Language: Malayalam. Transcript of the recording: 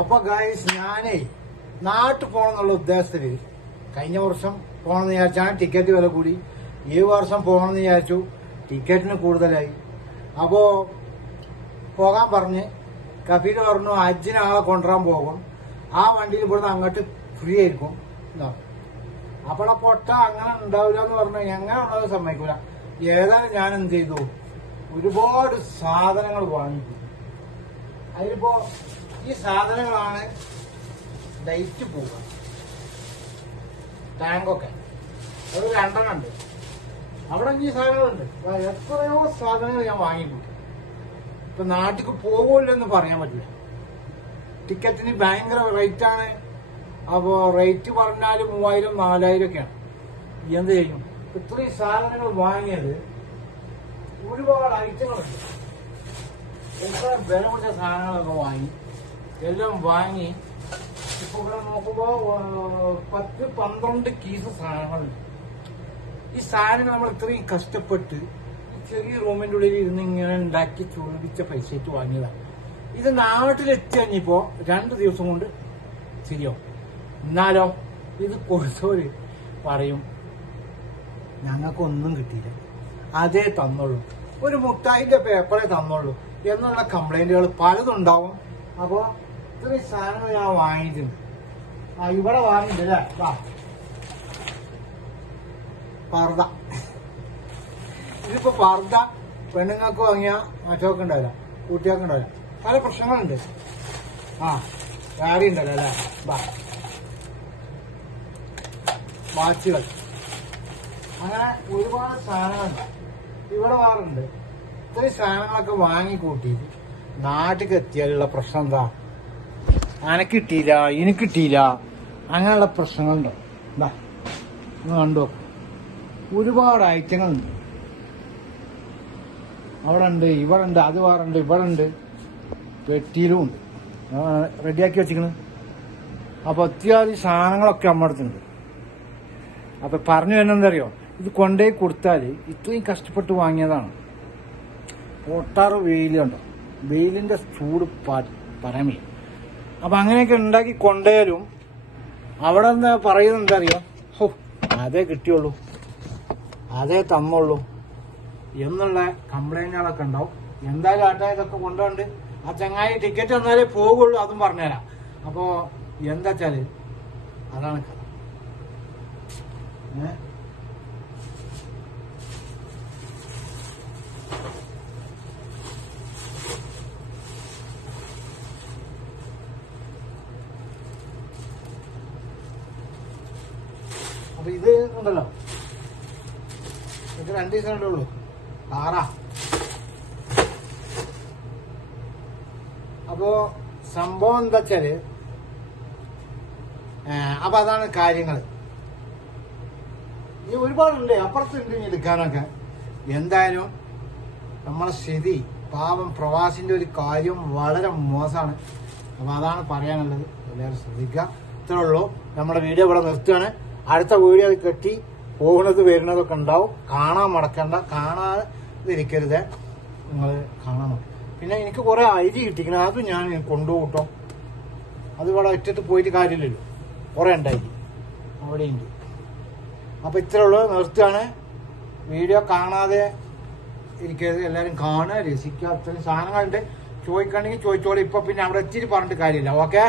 അപ്പൊ ഗൈസ് ഞാനേ നാട്ടിൽ പോകണമെന്നുള്ള ഉദ്ദേശത്തില് കഴിഞ്ഞ വർഷം പോകണമെന്ന് വിചാരിച്ചാണ് ടിക്കറ്റ് വില കൂടി. ഈ വർഷം പോകണമെന്ന് വിചാരിച്ചു, ടിക്കറ്റിന് കൂടുതലായി. അപ്പോ പോകാൻ പറഞ്ഞ് കഫീൽ പറഞ്ഞു ഹജ്ജിന് ആളെ കൊണ്ടുവരാൻ പോകും, ആ വണ്ടിയിൽ ഇവിടുന്ന് അങ്ങോട്ട് ഫ്രീ ആയിരിക്കും. അപ്പോഴെ പൊട്ട അങ്ങനെ ഉണ്ടാവില്ല എന്ന് പറഞ്ഞു. എങ്ങനെ ഉള്ളത് സമ്മതിക്കൂല. ഏതായാലും ഞാൻ എന്ത് ചെയ്തു, ഒരുപാട് സാധനങ്ങൾ വാങ്ങിക്കും. അതിലിപ്പോ ഈ സാധനങ്ങളാണ് ലൈറ്റ് പോവുക, ടാങ്കൊക്കെ അത് 2 ഉണ്ട്. അവിടെ ഈ സാധനങ്ങളുണ്ട്, എത്രയോ സാധനങ്ങൾ ഞാൻ വാങ്ങിക്കും. ഇപ്പൊ നാട്ടിക്ക് പോകുമല്ലെന്ന് പറയാൻ പറ്റില്ല. ടിക്കറ്റിന് ഭയങ്കര റേറ്റ് ആണ്. അപ്പോ റേറ്റ് പറഞ്ഞാല് 3000 4000 ഒക്കെയാണ്. എന്ത് ചെയ്യും? ഇത്രയും സാധനങ്ങൾ വാങ്ങിയത് ഒരുപാട് ഐറ്റങ്ങളുണ്ട്. എത്ര വില പിടിച്ച സാധനങ്ങളൊക്കെ വാങ്ങി, എല്ലാം വാങ്ങി. ഇപ്പൊ ഇവിടെ നോക്കുമ്പോ 10-12 കീസ് സാധനങ്ങളുണ്ട്. ഈ സാധനങ്ങൾ നമ്മൾ ഇത്രയും കഷ്ടപ്പെട്ട് ചെറിയ റൂമിന്റെ ഉള്ളിൽ ഇരുന്ന് ഇങ്ങനെ ഉണ്ടാക്കി ചുരുടിച്ച പൈസയിട്ട് വാങ്ങിയതാണ്. ഇത് നാട്ടിലെത്തി കഴിഞ്ഞപ്പോ 2 ദിവസം കൊണ്ട് ശരിയാവും. എന്നാലോ ഇത് കൊടുത്തവര് പറയും ഞങ്ങൾക്കൊന്നും കിട്ടിയില്ല, അതേ തന്നുള്ളൂ, ഒരു മുട്ടായിന്റെ പേപ്പറേ തന്നുള്ളൂ എന്നുള്ള കംപ്ലൈന്റുകൾ പലതുണ്ടാവും. അപ്പോ ഇത്രയും സാധനങ്ങൾ ഞാൻ വാങ്ങിയിട്ടുണ്ട്. ഇവിടെ വാങ്ങിയിട്ടില്ലേ? പർദ്ദ. ഇതിപ്പോ പർദ്ദ പെണ്ണുങ്ങൾക്ക് വാങ്ങിയ മറ്റൊക്കെ ഉണ്ടാവില്ല, കുട്ടികൾക്ക് ഉണ്ടാവില്ല. പല പ്രശ്നങ്ങളുണ്ട്. സാരി ഉണ്ടല്ലോ അല്ലേ? വാച്ചുകൾ, അങ്ങനെ ഒരുപാട് സാധനങ്ങളുണ്ട്. ഇവിടെ വേറുണ്ട്. ഇത്രയും സാധനങ്ങളൊക്കെ വാങ്ങിക്കൂട്ടിയിട്ട് നാട്ടിലേക്ക് എത്തിയാലുള്ള പ്രശ്നം എന്താ? അനക്ക് കിട്ടിയില്ല, എനിക്ക് കിട്ടിയില്ല, അങ്ങനെയുള്ള പ്രശ്നങ്ങളുണ്ടോ? കണ്ടോ, ഒരുപാട് ഐറ്റങ്ങളുണ്ട്. അവിടെ ഉണ്ട്, ഇവിടെ ഉണ്ട്, അത് വേറുണ്ട്, ഇവിടെ ഉണ്ട്, പെട്ടിയിലും ഉണ്ട്, റെഡിയാക്കി വെച്ചിരിക്കുന്നത്. അപ്പൊ അത്യാവശ്യം സാധനങ്ങളൊക്കെ നമ്മുടെ അടുത്തുണ്ട്. അപ്പൊ പറഞ്ഞു വരുന്നറിയോ, ഇത് കൊണ്ടുപോയി കൊടുത്താൽ ഇത്രയും കഷ്ടപ്പെട്ട് വാങ്ങിയതാണ്. പൊട്ടാറ് വെയിലുണ്ടോ, വെയിലിന്റെ ചൂട് പറയാൻ വയ്യ. അപ്പൊ അങ്ങനെയൊക്കെ ഉണ്ടാക്കി കൊണ്ടുപോയാലും അവിടെ എന്താ പറയുന്നത് എന്താ അറിയോ, ഹോ അതേ കിട്ടിയുള്ളൂ, അതേ തന്നുള്ളൂ എന്നുള്ള കംപ്ലൈന്റുകളൊക്കെ ഉണ്ടാവും. എന്തായാലും ആട്ടെ, ഇതൊക്കെ കൊണ്ടുപോണ്ട് ആ ചങ്ങായി ടിക്കറ്റ് തന്നാലേ പോകുള്ളൂ, അതും പറഞ്ഞുതരാം. അപ്പോ എന്താ വെച്ചാല് അതാണ് കഥ. അപ്പൊ ഇത് ഉണ്ടല്ലോ, ഇത് 2 ദിവസം ഉള്ളൂ. അപ്പോ സംഭവം എന്താ വെച്ചാല്, അപ്പൊ അതാണ് കാര്യങ്ങൾ. ഈ ഒരുപാടുണ്ട്, അപ്പുറത്തുണ്ട് ഇനി എടുക്കാനൊക്കെ. എന്തായാലും നമ്മളെ സ്ഥിതി പാവം പ്രവാസിന്റെ ഒരു കാര്യം വളരെ മോശമാണ്. അപ്പൊ അതാണ് പറയാനുള്ളത്. എല്ലാവരും ശ്രദ്ധിക്കുക. ഇത്രേ ഉള്ളൂ. നമ്മുടെ വീഡിയോ ഇവിടെ നിർത്തുകയാണ്. അടുത്ത വീഡിയോ കെട്ടി പോകുന്നത് വരുന്നതൊക്കെ ഉണ്ടാവും. കാണാൻ മടക്കണ്ട, കാണാതിരിക്കരുത്. നിങ്ങൾ കാണാൻ. പിന്നെ എനിക്ക് കുറെ അരി കിട്ടിക്കണം, അത് ഞാൻ കൊണ്ടുപോട്ടോ. അത് ഇവിടെ ഒറ്റത്ത് പോയിട്ട് കാര്യമില്ലല്ലോ, കുറെ ഉണ്ടായി അവിടെയുണ്ട്. അപ്പൊ ഇത്രേ ഉള്ളൂ, നിർത്തുകയാണ്. വീഡിയോ കാണാതെ ഇരിക്കരുത്, എല്ലാവരും കാണുക, രസിക്കുക. അത്രയും സാധനങ്ങളുണ്ട്. ചോദിക്കണമെങ്കിൽ ചോദിച്ചോളൂ. ഇപ്പൊ പിന്നെ അവിടെ എത്തിയിട്ട് പറഞ്ഞിട്ട് കാര്യമില്ല. ഓക്കെ.